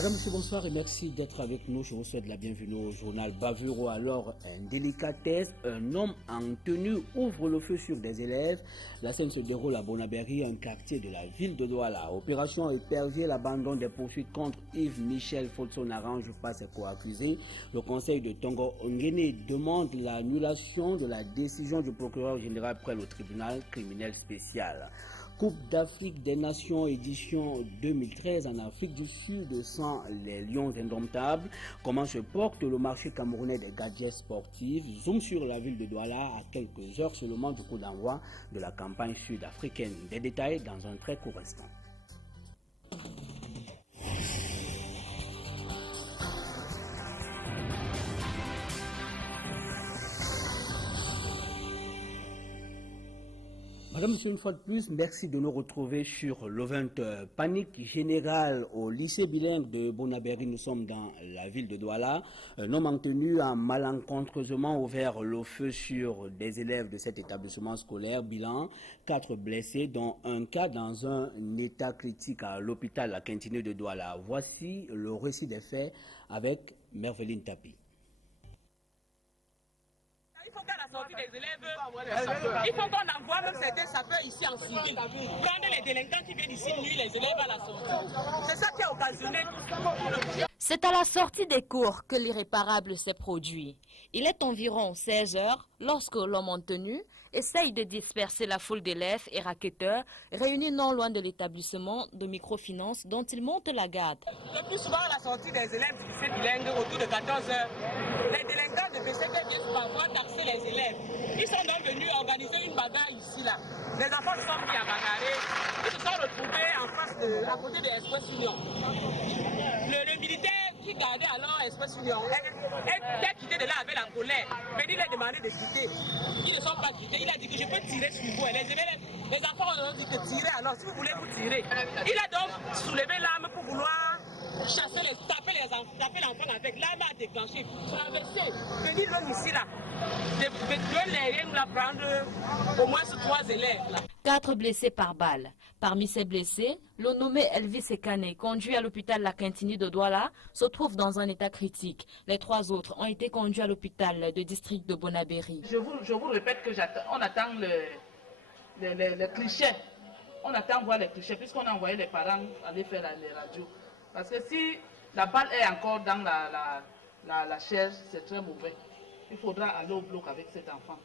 Madame, monsieur, bonsoir et merci d'être avec nous. Je vous souhaite la bienvenue au journal Bavuro. Alors, une délicatesse, un homme en tenue ouvre le feu sur des élèves. La scène se déroule à Bonabéry, un quartier de la ville de Douala. Opération Épervier, l'abandon des poursuites contre Yves-Michel Folso n'arrange pas ses co-accusés. Le conseil de Tongo Ongene demande l'annulation de la décision du procureur général près le tribunal criminel spécial. Coupe d'Afrique des Nations édition 2013 en Afrique du Sud sans les Lions indomptables. Comment se porte le marché camerounais des gadgets sportifs? Zoom sur la ville de Douala à quelques heures seulement du coup d'envoi de la campagne sud-africaine. Des détails dans un très court instant. Madame, monsieur, une fois de plus, merci de nous retrouver sur le 20h. Panique générale au lycée bilingue de Bonabéry. Nous sommes dans la ville de Douala. Un homme en tenue a malencontreusement ouvert le feu sur des élèves de cet établissement scolaire. Bilan, 4 blessés, dont un cas dans un état critique à l'hôpital La Quintinue de Douala. Voici le récit des faits avec Merveline Tapi. Il faut qu'à la sortie des élèves, il faut qu'on envoie même certains sapeurs ici en civil. Prendre les délinquants qui viennent ici nuire les élèves à la sortie. C'est ça qui a occasionné tout ça. C'est à la sortie des cours que l'irréparable s'est produit. Il est environ 16 heures lorsque l'homme en tenue essaye de disperser la foule d'élèves et raquetteurs réunis non loin de l'établissement de microfinance dont il monte la garde. Le plus souvent, à la sortie des élèves du lycée bilingue, autour de 14 heures, les délinquants de BCT viennent parfois taxer les élèves. Ils sont donc venus organiser une bagarre ici, là. Les enfants se sont mis à bagarrer. Ils se sont retrouvés en face à côté de Express Union. Le militaire qui gardait alors Express Union est quitté de là avec la colère. Mais il a demandé de quitter. Ils ne sont pas quittés. Il a dit que je peux tirer sur vous. Les enfants ont dit que tirez alors, si vous voulez vous tirer. Il a donc soulevé l'arme pour vouloir chasser taper l'enfant avec. L'arme a déclenché, traversé, venir l'homme ici là. De l'aérien nous la prendre au moins sur 3 élèves là. 4 blessés par balle. Parmi ces blessés, le nommé Elvis Ekane, conduit à l'hôpital La Quintinue de Douala, se trouve dans un état critique. Les 3 autres ont été conduits à l'hôpital de district de Bonabéry. Je vous répète que on attend les clichés. On attend voir les clichés puisqu'on a envoyé les parents aller faire les radios. Parce que si la balle est encore dans la chair, c'est très mauvais. Il faudra aller au bloc avec cet enfant.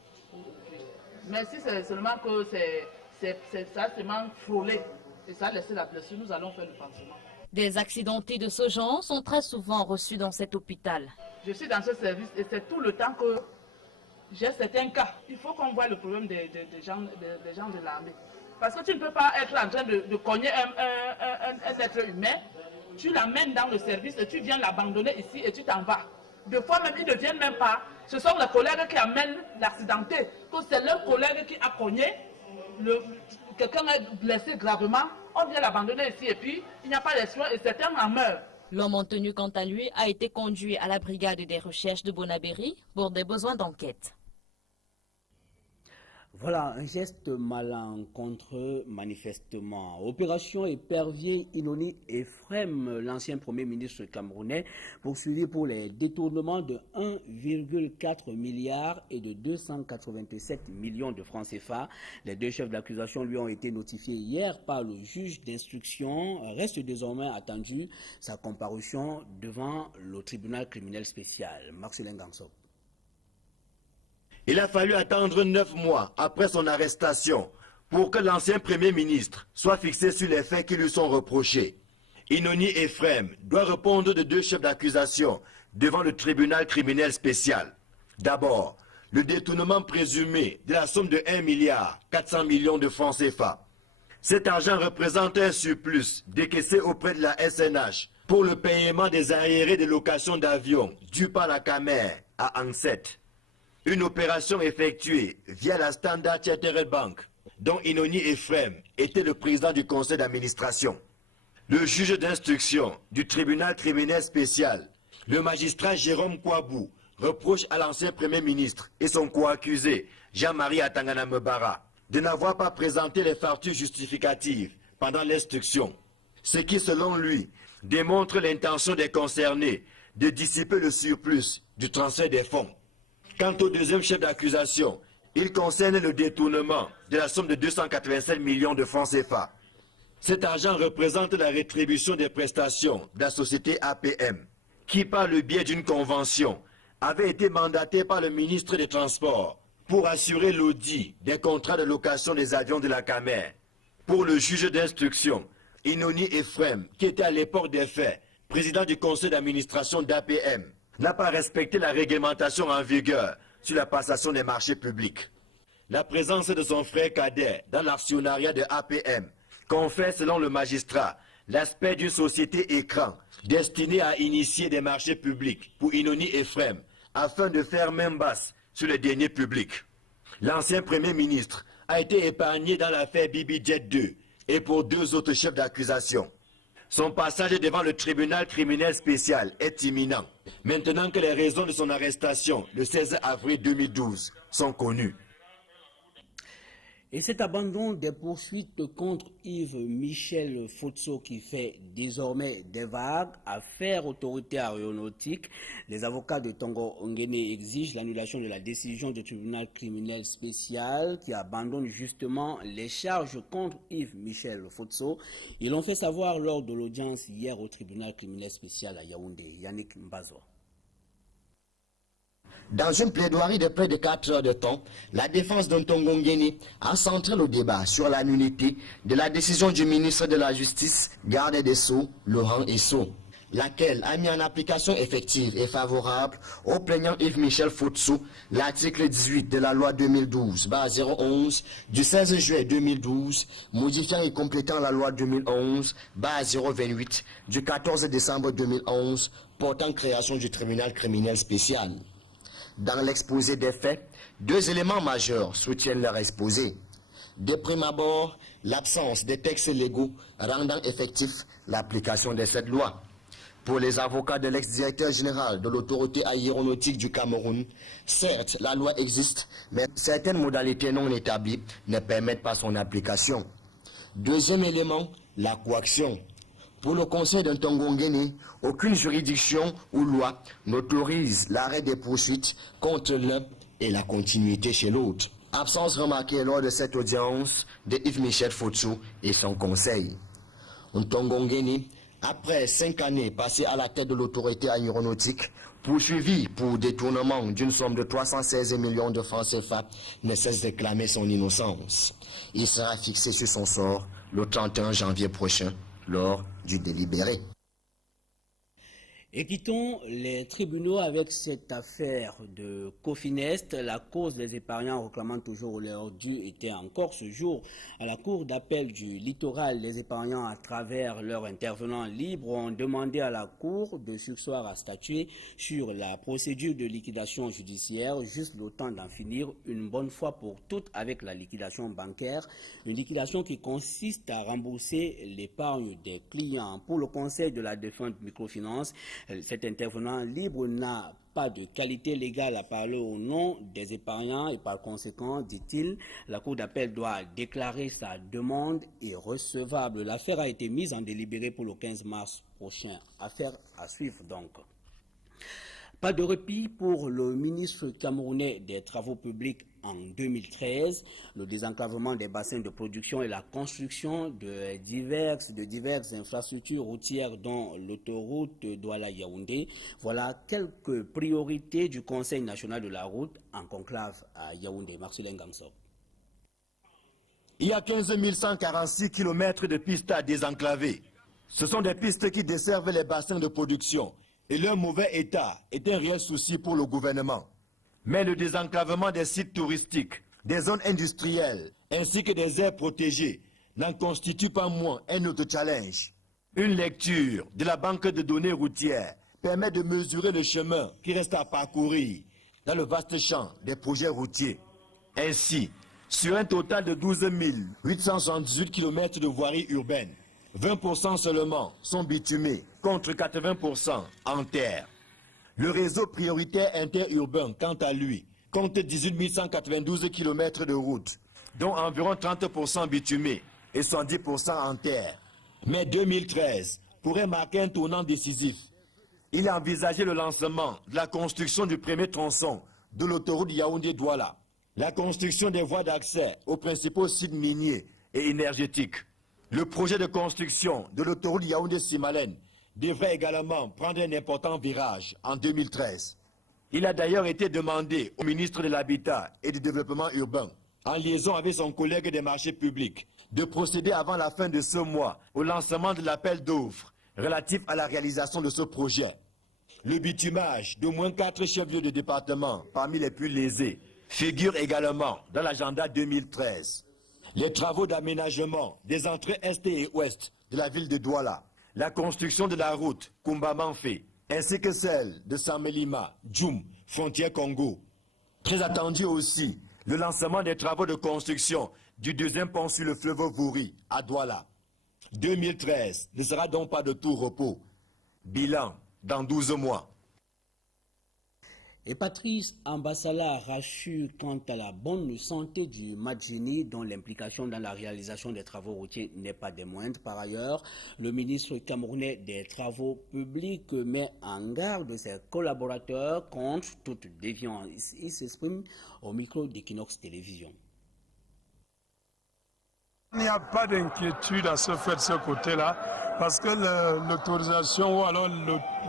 Mais si c'est seulement que ça seulement frôlé et ça a laissé la blessure, nous allons faire le pansement. Des accidentés de ce genre sont très souvent reçus dans cet hôpital. Je suis dans ce service et c'est tout le temps que j'ai certains cas. Il faut qu'on voit le problème des gens de l'armée. Parce que tu ne peux pas être en train de cogner un être humain, tu l'amènes dans le service et tu viens l'abandonner ici et tu t'en vas. Des fois même, ils ne viennent même pas. Ce sont les collègues qui amènent l'accidenté. Que c'est leur collègue qui a cogné, quelqu'un est blessé gravement, on vient l'abandonner ici et puis il n'y a pas de soins et certains en meurent. L'homme en tenue, quant à lui, a été conduit à la brigade des recherches de Bonabéry pour des besoins d'enquête. Voilà, un geste malencontreux manifestement. Opération Épervier, Inoni Ephrem, l'ancien Premier ministre camerounais, poursuivi pour les détournements de 1,4 milliard et de 287 millions de francs CFA. Les 2 chefs d'accusation lui ont été notifiés hier par le juge d'instruction. Reste désormais attendu sa comparution devant le tribunal criminel spécial. Marcelin Gansop. Il a fallu attendre 9 mois après son arrestation pour que l'ancien Premier ministre soit fixé sur les faits qui lui sont reprochés. Inoni Ephrem doit répondre de 2 chefs d'accusation devant le tribunal criminel spécial. D'abord, le détournement présumé de la somme de 1,4 milliard de francs CFA. Cet argent représente un surplus décaissé auprès de la SNH pour le paiement des arriérés de location d'avions dus par la Camer à Anset. Une opération effectuée via la Standard Chartered Bank, dont Inoni Ephrem était le président du conseil d'administration. Le juge d'instruction du tribunal criminel spécial, le magistrat Jérôme Kouabou, reproche à l'ancien Premier ministre et son co-accusé, Jean-Marie Atangana Mebara, de n'avoir pas présenté les factures justificatives pendant l'instruction, ce qui, selon lui, démontre l'intention des concernés de dissiper le surplus du transfert des fonds. Quant au deuxième chef d'accusation, il concerne le détournement de la somme de 287 millions de francs CFA. Cet argent représente la rétribution des prestations de la société APM, qui par le biais d'une convention avait été mandatée par le ministre des Transports pour assurer l'audit des contrats de location des avions de la CAMER. Pour le juge d'instruction, Inoni Ephrem, qui était à l'époque des faits président du conseil d'administration d'APM, n'a pas respecté la réglementation en vigueur sur la passation des marchés publics. La présence de son frère cadet dans l'actionnariat de APM confère, selon le magistrat, l'aspect d'une société écran destinée à initier des marchés publics pour Inoni Ephrem afin de faire main basse sur les deniers publics. L'ancien Premier ministre a été épargné dans l'affaire Bibi Jet 2 et pour 2 autres chefs d'accusation. Son passage devant le tribunal criminel spécial est imminent, maintenant que les raisons de son arrestation le 16 avril 2012 sont connues. Et cet abandon des poursuites contre Yves-Michel Fotso qui fait désormais des vagues, affaire autorité aéronautique, les avocats de Tongo Ngene exigent l'annulation de la décision du tribunal criminel spécial qui abandonne justement les charges contre Yves-Michel Fotso. Ils l'ont fait savoir lors de l'audience hier au tribunal criminel spécial à Yaoundé. Yannick Mbazo. Dans une plaidoirie de près de 4 heures de temps, la défense d'Ntongo Ngene a centré le débat sur la nullité de la décision du ministre de la Justice, garde des Sceaux, Laurent Esso, laquelle a mis en application effective et favorable au plaignant Yves-Michel Fotso l'article 18 de la loi 2012-011 du 16 juillet 2012, modifiant et complétant la loi 2011-028 du 14 décembre 2011 portant création du tribunal criminel spécial. Dans l'exposé des faits, 2 éléments majeurs soutiennent leur exposé. De prime abord, l'absence des textes légaux rendant effectif l'application de cette loi. Pour les avocats de l'ex-directeur général de l'autorité aéronautique du Cameroun, certes, la loi existe, mais certaines modalités non établies ne permettent pas son application. Deuxième élément, la coaction. Pour le conseil d'Ntongo Ngene, aucune juridiction ou loi n'autorise l'arrêt des poursuites contre l'un et la continuité chez l'autre. Absence remarquée lors de cette audience de Yves-Michel Fotso et son conseil. Ntongo Ngene, après 5 années passées à la tête de l'autorité aéronautique, poursuivi pour détournement d'une somme de 316 millions de francs CFA, ne cesse de clamer son innocence. Il sera fixé sur son sort le 31 janvier prochain, lors du délibéré. Et quittons les tribunaux avec cette affaire de Cofinest. La cause des épargnants réclamant toujours leur dû était encore ce jour à la cour d'appel du littoral. Les épargnants, à travers leurs intervenants libres, ont demandé à la cour de surseoir à statuer sur la procédure de liquidation judiciaire, juste le temps d'en finir une bonne fois pour toutes avec la liquidation bancaire. Une liquidation qui consiste à rembourser l'épargne des clients. Pour le conseil de la défunte microfinance, cet intervenant libre n'a pas de qualité légale à parler au nom des épargnants et par conséquent, dit-il, la Cour d'appel doit déclarer sa demande irrecevable. L'affaire a été mise en délibéré pour le 15 mars prochain. Affaire à suivre donc. Pas de répit pour le ministre camerounais des Travaux publics en 2013. Le désenclavement des bassins de production et la construction de diverses infrastructures routières dont l'autoroute Douala-Yaoundé. Voilà quelques priorités du Conseil national de la route en conclave à Yaoundé. Marcelin Gamso. Il y a 15 146 km de pistes à désenclaver. Ce sont des pistes qui desservent les bassins de production. Et leur mauvais état est un réel souci pour le gouvernement. Mais le désenclavement des sites touristiques, des zones industrielles, ainsi que des aires protégées, n'en constitue pas moins un autre challenge. Une lecture de la banque de données routières permet de mesurer le chemin qui reste à parcourir dans le vaste champ des projets routiers. Ainsi, sur un total de 12 878 km de voirie urbaine, 20% seulement sont bitumés, contre 80% en terre. Le réseau prioritaire interurbain, quant à lui, compte 18 192 km de routes, dont environ 30% bitumés et 70% en terre. Mais 2013 pourrait marquer un tournant décisif. Il a envisagé le lancement de la construction du premier tronçon de l'autoroute Yaoundé-Douala, la construction des voies d'accès aux principaux sites miniers et énergétiques. Le projet de construction de l'autoroute Yaoundé-Simalène devrait également prendre un important virage en 2013. Il a d'ailleurs été demandé au ministre de l'Habitat et du Développement urbain, en liaison avec son collègue des marchés publics, de procéder avant la fin de ce mois au lancement de l'appel d'offres relatif à la réalisation de ce projet. Le bitumage d'au moins 4 chefs-lieux de département parmi les plus lésés figure également dans l'agenda 2013. Les travaux d'aménagement des entrées est et ouest de la ville de Douala, la construction de la route Kumba-Manfé, ainsi que celle de Samelima, Djoum, frontière Congo. Très attendu aussi, le lancement des travaux de construction du deuxième pont sur le fleuve Vouri à Douala. 2013 ne sera donc pas de tout repos. Bilan dans 12 mois. Et Patrice Ambassala rassure quant à la bonne santé du Madjini, dont l'implication dans la réalisation des travaux routiers n'est pas des moindres. Par ailleurs, le ministre camerounais des Travaux publics met en garde ses collaborateurs contre toute déviance. Il s'exprime au micro d'Equinox Télévision. Il n'y a pas d'inquiétude à se faire de ce côté-là, parce que l'autorisation ou alors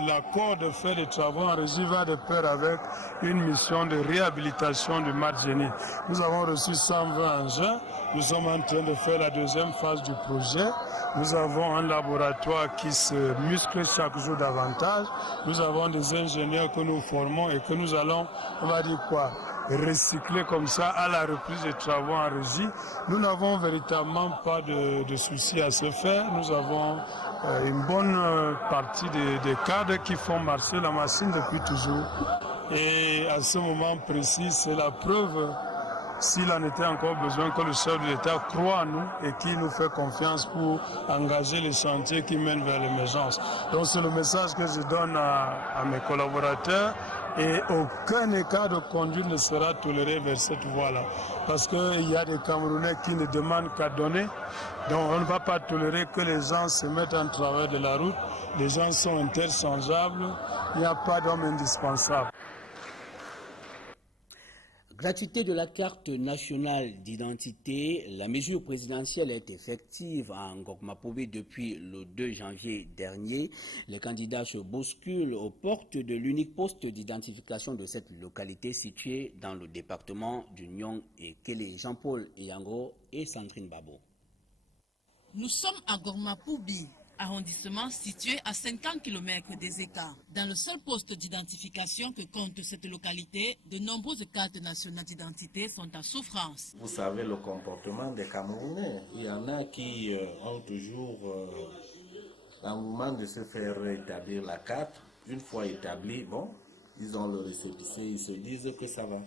l'accord de faire des travaux en régie va de pair avec une mission de réhabilitation du Madjini. Nous avons reçu 120 engins, nous sommes en train de faire la deuxième phase du projet. Nous avons un laboratoire qui se muscle chaque jour davantage. Nous avons des ingénieurs que nous formons et que nous allons, on va dire quoi, recycler comme ça à la reprise des travaux en régie. Nous n'avons véritablement pas de soucis à se faire. Nous avons une bonne partie des cadres qui font marcher la machine depuis toujours. Et à ce moment précis, c'est la preuve, s'il en était encore besoin, que le chef de l'État croit en nous et qui nous fait confiance pour engager les chantiers qui mènent vers l'émergence. Donc c'est le message que je donne à mes collaborateurs. Et aucun écart de conduite ne sera toléré vers cette voie-là. Parce qu'il y a des Camerounais qui ne demandent qu'à donner. Donc on ne va pas tolérer que les gens se mettent en travers de la route. Les gens sont interchangeables. Il n'y a pas d'homme indispensable. Gratuité de la carte nationale d'identité, la mesure présidentielle est effective à Ngok-Mapobé depuis le 2 janvier dernier. Les candidats se bousculent aux portes de l'unique poste d'identification de cette localité située dans le département d'Union et Kélé. Jean-Paul Eyango et Sandrine Babo. Nous sommes à Ngok-Mapobé, arrondissement situé à 50 km des Écarts. Dans le seul poste d'identification que compte cette localité, de nombreuses cartes nationales d'identité sont en souffrance. Vous savez le comportement des Camerounais. Il y en a qui ont toujours l'engouement de se faire établir la carte. Une fois établie, bon, ils ont le récépissé, ils se disent que ça va.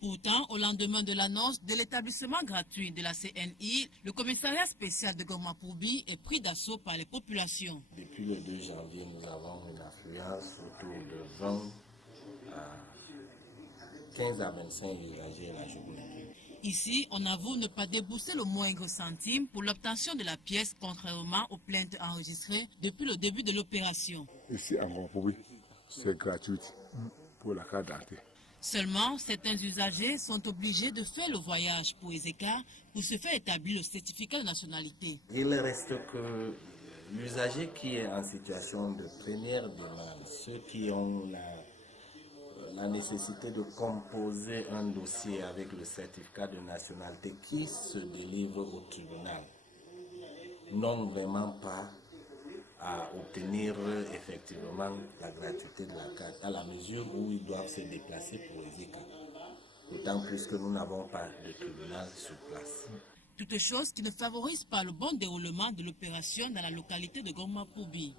Pourtant, au lendemain de l'annonce de l'établissement gratuit de la CNI, le commissariat spécial de Ngok-Mapobé est pris d'assaut par les populations. Depuis le 2 janvier, nous avons une affluence autour de 20 à 15 à 25 usagers la journée. Ici, on avoue ne pas débourser le moindre centime pour l'obtention de la pièce, contrairement aux plaintes enregistrées depuis le début de l'opération. Ici à Ngok-Mapobé, c'est gratuit pour la carte d'identité. Seulement, certains usagers sont obligés de faire le voyage pour Ezeka pour se faire établir le certificat de nationalité. Il reste que l'usager qui est en situation de première demande, ceux qui ont la nécessité de composer un dossier avec le certificat de nationalité qui se délivre au tribunal, n'ont vraiment pas à obtenir effectivement la gratuité de la carte, à la mesure où ils doivent se déplacer pour Ezeka. D'autant plus que nous n'avons pas de tribunal sur place. Toute chose qui ne favorise pas le bon déroulement de l'opération dans la localité de Ngok-Mapobé.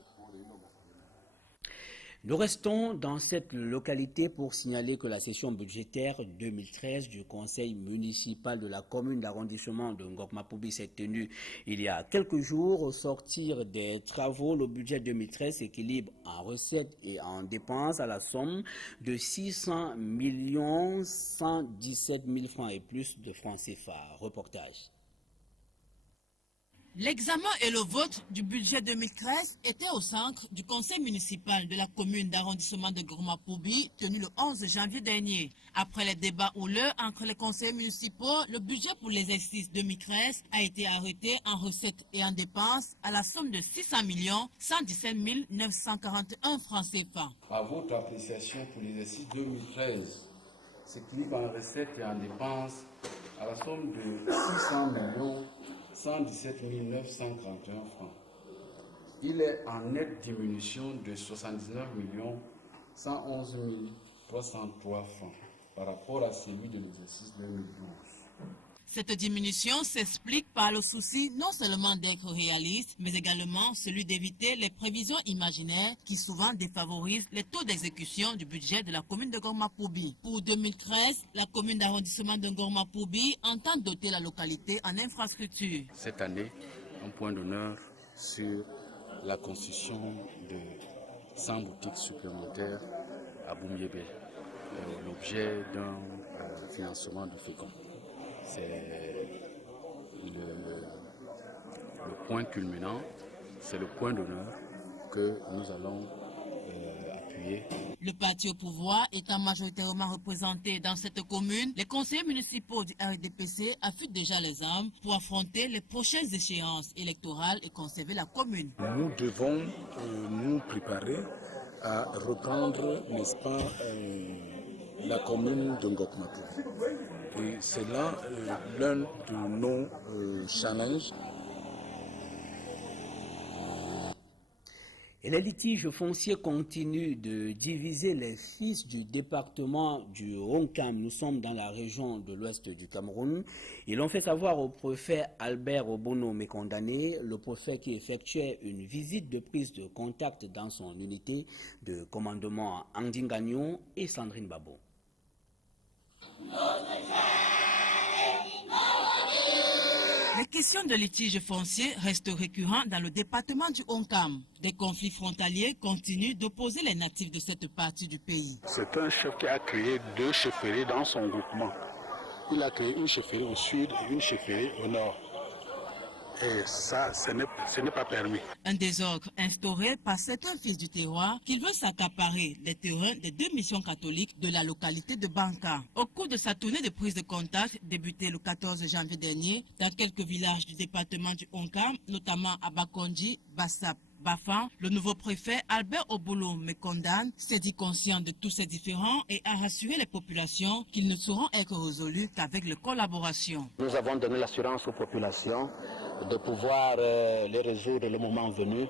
Nous restons dans cette localité pour signaler que la session budgétaire 2013 du conseil municipal de la commune d'arrondissement de Ngok-Mapobé s'est tenue il y a quelques jours. Au sortir des travaux, le budget 2013 s'équilibre en recettes et en dépenses à la somme de 600 117 000 francs et plus de francs CFA. Reportage. L'examen et le vote du budget 2013 étaient au centre du conseil municipal de la commune d'arrondissement de Gourma-Poubi, tenu le 11 janvier dernier. Après les débats houleux entre les conseillers municipaux, le budget pour l'exercice 2013 a été arrêté en recettes et en dépenses à la somme de 600 117 941 francs CFA. À votre appréciation pour l'exercice 2013, s'équilibre en recettes et en dépenses à la somme de 600 117 941 francs. Il est en nette diminution de 79 111 303 francs par rapport à celui de l'exercice 2012. Cette diminution s'explique par le souci non seulement d'être réaliste, mais également celui d'éviter les prévisions imaginaires qui souvent défavorisent les taux d'exécution du budget de la commune de Gourma-Poubi. Pour 2013, la commune d'arrondissement de Gourma-Poubi entend doter la localité en infrastructures. Cette année, un point d'honneur sur la construction de 100 boutiques supplémentaires à Boumiébé, l'objet d'un financement de FECOM. C'est le point culminant, c'est le point d'honneur que nous allons appuyer. Le parti au pouvoir étant majoritairement représenté dans cette commune, les conseillers municipaux du RDPC affûtent déjà les armes pour affronter les prochaines échéances électorales et conserver la commune. Nous devons nous préparer à reprendre, n'est-ce pas, la commune de Gourma-Poubi. Et c'est là l'un de nos challenges. Et les litiges fonciers continuent de diviser les fils du département du Honkam. Nous sommes dans la région de l'ouest du Cameroun. Ils l'ont fait savoir au préfet Albert Obono Mécondané, le préfet qui effectuait une visite de prise de contact dans son unité de commandement Andingagnon et Sandrine Babo. Les questions de litige foncier restent récurrentes dans le département du Honkam. Des conflits frontaliers continuent d'opposer les natifs de cette partie du pays. C'est un chef qui a créé 2 chefferies dans son groupement. Il a créé une chefferie au sud et une chefferie au nord. Et ça, ce n'est pas permis. Un désordre instauré par certains fils du terroir qui veulent s'accaparer les terrains des 2 missions catholiques de la localité de Banka. Au cours de sa tournée de prise de contact débutée le 14 janvier dernier dans quelques villages du département du Honkam, notamment à Bakonji, Bassap, Bafan, le nouveau préfet Albert Obono Mécondané s'est dit conscient de tous ces différends et a rassuré les populations qu'ils ne sauront être résolus qu'avec la collaboration. Nous avons donné l'assurance aux populations de pouvoir les résoudre le moment venu,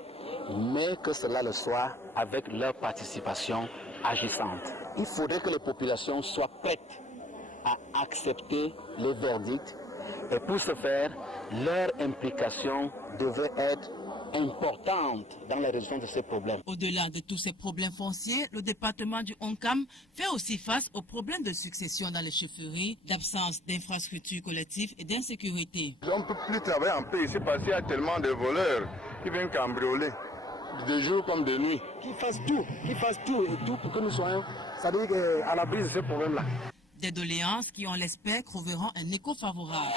mais que cela le soit avec leur participation agissante. Il faudrait que les populations soient prêtes à accepter les verdicts et pour ce faire, leur implication devait être importante dans la résolution de ces problèmes. Au-delà de tous ces problèmes fonciers, le département du Honkam fait aussi face aux problèmes de succession dans les chefferies, d'absence d'infrastructures collectives et d'insécurité. On ne peut plus travailler en paix ici parce qu'il y a tellement de voleurs qui viennent cambrioler, de jour comme de nuit. Qu'ils fassent tout et tout pour que nous soyons, c'est-à-dire à l'abri de ce problème-là. Des doléances qui, on l'espère, trouveront un écho favorable.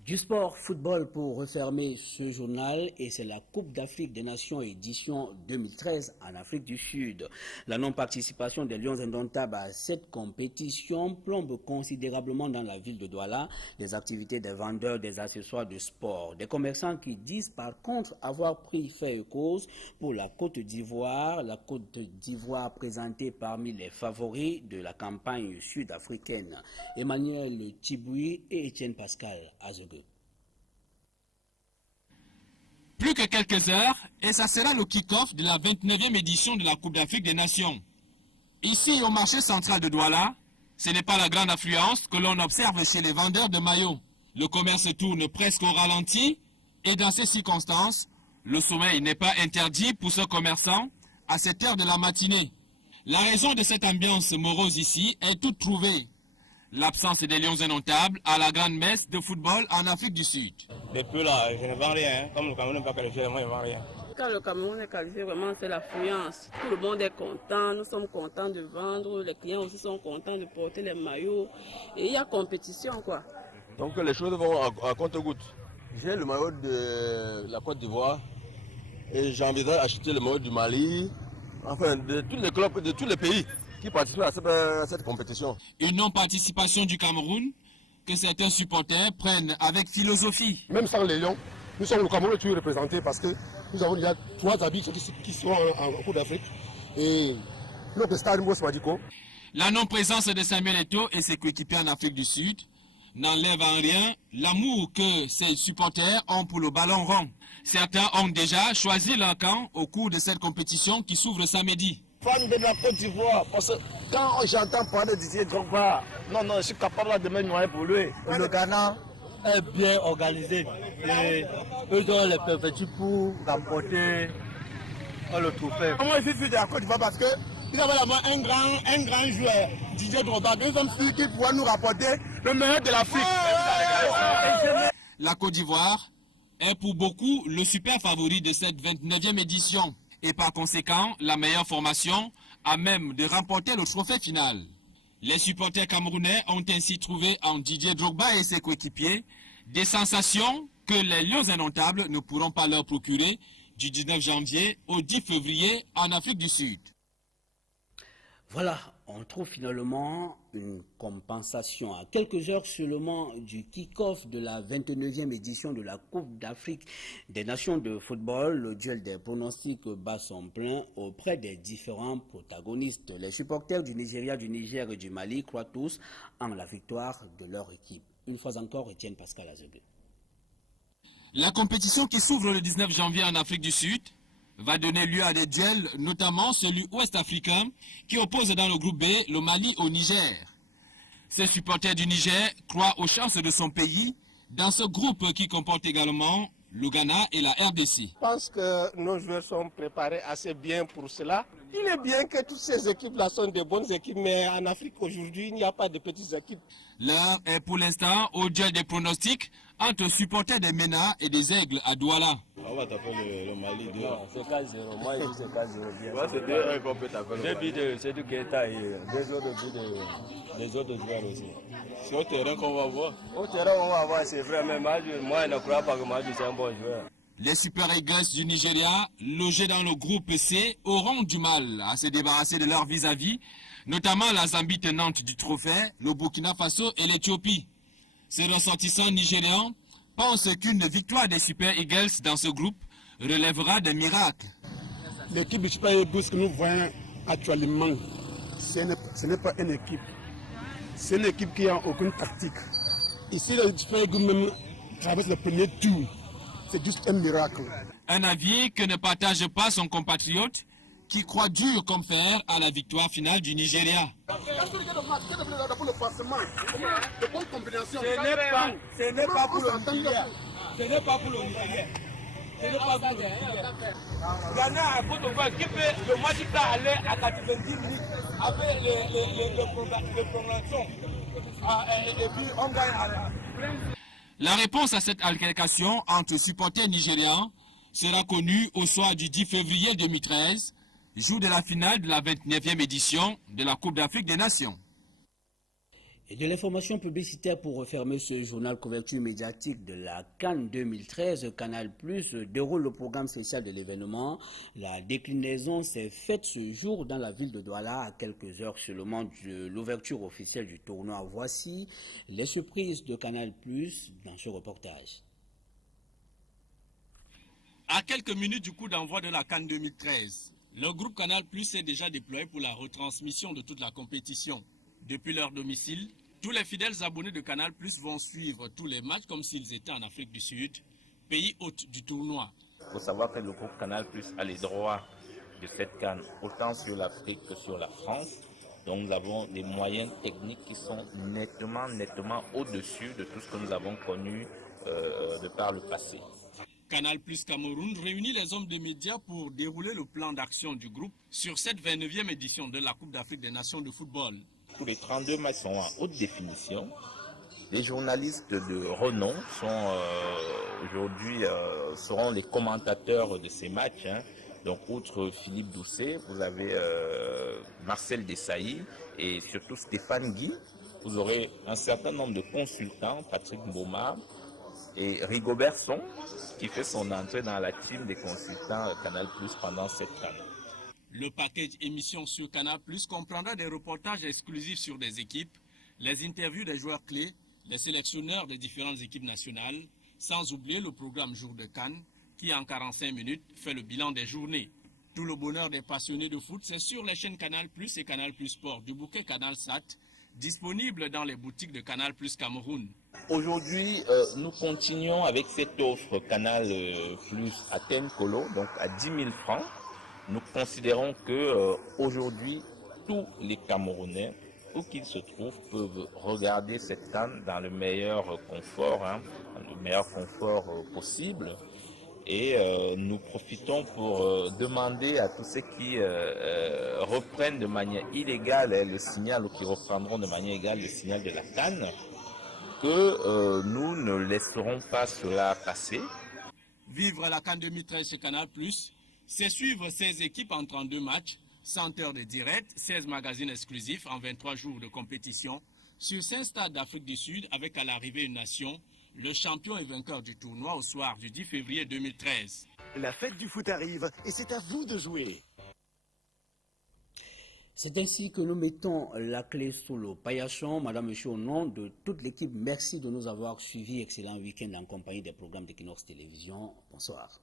Du sport, football pour refermer ce journal et c'est la Coupe d'Afrique des Nations édition 2013 en Afrique du Sud. La non-participation des Lions indomptables à cette compétition plombe considérablement dans la ville de Douala les activités des vendeurs des accessoires de sport. Des commerçants qui disent par contre avoir pris fait et cause pour la Côte d'Ivoire. La Côte d'Ivoire présentée parmi les favoris de la campagne sud-africaine. Emmanuel Thiboui et Étienne Pascal Azegueux. Plus que quelques heures et ça sera le kick-off de la 29e édition de la Coupe d'Afrique des Nations. Ici au marché central de Douala, ce n'est pas la grande affluence que l'on observe chez les vendeurs de maillots. Le commerce tourne presque au ralenti et dans ces circonstances, le sommeil n'est pas interdit pour ce commerçant à cette heure de la matinée. La raison de cette ambiance morose ici est toute trouvée. L'absence des Lions indomptables à la grande messe de football en Afrique du Sud. Depuis là, je ne vends rien. Comme le Cameroun n'est pas qualifié, moi je ne vends rien. Quand le Cameroun est qualifié, vraiment, c'est l'affluence. Tout le monde est content, nous sommes contents de vendre, les clients aussi sont contents de porter les maillots. Et il y a compétition, quoi. Donc les choses vont à compte-gouttes. J'ai le maillot de la Côte d'Ivoire et j'envisage d'acheter le maillot du Mali, enfin de tous les clubs, de tous les pays qui participent à cette compétition. Une non-participation du Cameroun que certains supporters prennent avec philosophie. Même sans les Lions, nous sommes le Cameroun toujours représenté parce que nous avons déjà 3 habits qui sont en Coupe d'Afrique et notre stade Mosmadiko. La non-présence de Samuel Eto'o et ses coéquipiers en Afrique du Sud n'enlève en rien l'amour que ces supporters ont pour le ballon rond. Certains ont déjà choisi leur camp au cours de cette compétition qui s'ouvre samedi. Fan de la Côte d'Ivoire, parce que quand j'entends parler de Didier Drogba, non, je suis capable de me noyer pour lui. Le Ghana est bien organisé et eux ont les perspectives pour remporter le trophée. Moi, je suis de la Côte d'Ivoire parce que il y avait là-bas un grand joueur, Didier Drogba. Nous sommes sûrs qu'il pourra nous rapporter le meilleur de l'Afrique. La Côte d'Ivoire est pour beaucoup le super favori de cette 29e édition et par conséquent la meilleure formation à même de remporter le trophée final. Les supporters camerounais ont ainsi trouvé en Didier Drogba et ses coéquipiers des sensations que les Lions indomptables ne pourront pas leur procurer du 19 janvier au 10 février en Afrique du Sud. Voilà, on trouve finalement une compensation à quelques heures seulement du kick-off de la 29e édition de la Coupe d'Afrique des Nations de football. Le duel des pronostics bat son plein auprès des différents protagonistes. Les supporters du Nigeria, du Niger et du Mali croient tous en la victoire de leur équipe. Une fois encore, Étienne Pascal Azegué. La compétition qui s'ouvre le 19 janvier en Afrique du Sud va donner lieu à des duels, notamment celui ouest-africain qui oppose dans le groupe B le Mali au Niger. Ces supporters du Niger croient aux chances de son pays dans ce groupe qui comporte également le Ghana et la RDC. Je pense que nos joueurs sont préparés assez bien pour cela. Il est bien que toutes ces équipes-là sont de bonnes équipes, mais en Afrique aujourd'hui, il n'y a pas de petites équipes. L'heure est pour l'instant au duel des pronostics entre supporters des MENA et des Aigles à Douala. On va taper le Mali 2. Non, c'est 4-0. Moi, je dis c'est 4-0 bien. Ouais, c'est 2-1 qu'on peut taper. Deux buts de Seydou Keita et deux autres buts des autres joueurs aussi. C'est au terrain qu'on va voir. Au terrain, on va voir, c'est vrai, mais moi, je ne crois pas que Madu c'est un bon joueur. Les Super Eagles du Nigeria, logés dans le groupe C, auront du mal à se débarrasser de leur vis-à-vis, notamment la Zambie tenante du trophée, le Burkina Faso et l'Éthiopie. Ces ressortissants nigérians pensent qu'une victoire des Super Eagles dans ce groupe relèvera des miracles. L'équipe du Super Eagles que nous voyons actuellement, ce n'est pas une équipe. C'est une équipe qui n'a aucune tactique. Ici, le Super Eagles même traverse le premier tour. C'est juste un miracle. Un avis que ne partage pas son compatriote qui croit dur comme fer à la victoire finale du Nigeria. Ce n'est pas pour le Nigeria. Ce n'est pas pour le Nigeria. Ce n'est pas pour le Nigeria. Ghana a Côte d'Ivoire qui fait le match qui va aller à 90 minutes avec les prolongations. Et puis on gagne à la... La réponse à cette altercation entre supporters nigérians sera connue au soir du 10 février 2013, jour de la finale de la 29e édition de la Coupe d'Afrique des Nations. Et de l'information publicitaire pour refermer ce journal couverture médiatique de la CAN 2013, Canal+ déroule le programme spécial de l'événement. La déclinaison s'est faite ce jour dans la ville de Douala à quelques heures seulement de l'ouverture officielle du tournoi. Voici les surprises de Canal+ dans ce reportage. À quelques minutes du coup d'envoi de la CAN 2013, le groupe Canal+ est déjà déployé pour la retransmission de toute la compétition. Depuis leur domicile, tous les fidèles abonnés de Canal+ vont suivre tous les matchs comme s'ils étaient en Afrique du Sud, pays hôte du tournoi. Il faut savoir que le groupe Canal+ a les droits de cette CAN, autant sur l'Afrique que sur la France. Donc nous avons des moyens techniques qui sont nettement au-dessus de tout ce que nous avons connu de par le passé. Canal+ Cameroun réunit les hommes des médias pour dérouler le plan d'action du groupe sur cette 29e édition de la Coupe d'Afrique des Nations de football. Tous les 32 matchs sont en haute définition Les journalistes de renom sont aujourd'hui seront les commentateurs de ces matchs. Hein. Donc, outre Philippe Doucet, vous avez Marcel Desailly et surtout Stéphane Guy. Vous aurez un certain nombre de consultants, Patrick Mboma et Rigobert Song, qui fait son entrée dans la team des consultants Canal+ pendant cette année. Le package émission sur Canal+ comprendra des reportages exclusifs sur des équipes, les interviews des joueurs clés, les sélectionneurs des différentes équipes nationales, sans oublier le programme Jour de Cannes, qui en 45 minutes fait le bilan des journées. Tout le bonheur des passionnés de foot, c'est sur les chaînes Canal+ et Canal+ Sport du bouquet CanalSat, disponible dans les boutiques de Canal+ Cameroun. Aujourd'hui, nous continuons avec cette offre Canal+ Athènes Colo, donc à 10 000 francs. Nous considérons que aujourd'hui, tous les Camerounais, où qu'ils se trouvent, peuvent regarder cette CAN dans le meilleur confort, possible. Et nous profitons pour demander à tous ceux qui reprennent de manière illégale le signal ou qui reprendront de manière illégale le signal de la CAN que nous ne laisserons pas cela passer. Vivre la CAN 2013 chez Canal+, c'est suivre 16 équipes en 32 matchs, 100 heures de direct, 16 magazines exclusifs en 23 jours de compétition, sur 5 stades d'Afrique du Sud avec à l'arrivée une nation, le champion et vainqueur du tournoi au soir du 10 février 2013. La fête du foot arrive et c'est à vous de jouer. C'est ainsi que nous mettons la clé sous le paillasson. Madame, Monsieur, au nom de toute l'équipe, merci de nous avoir suivis. Excellent week-end en compagnie des programmes d'Equinox Télévision. Bonsoir.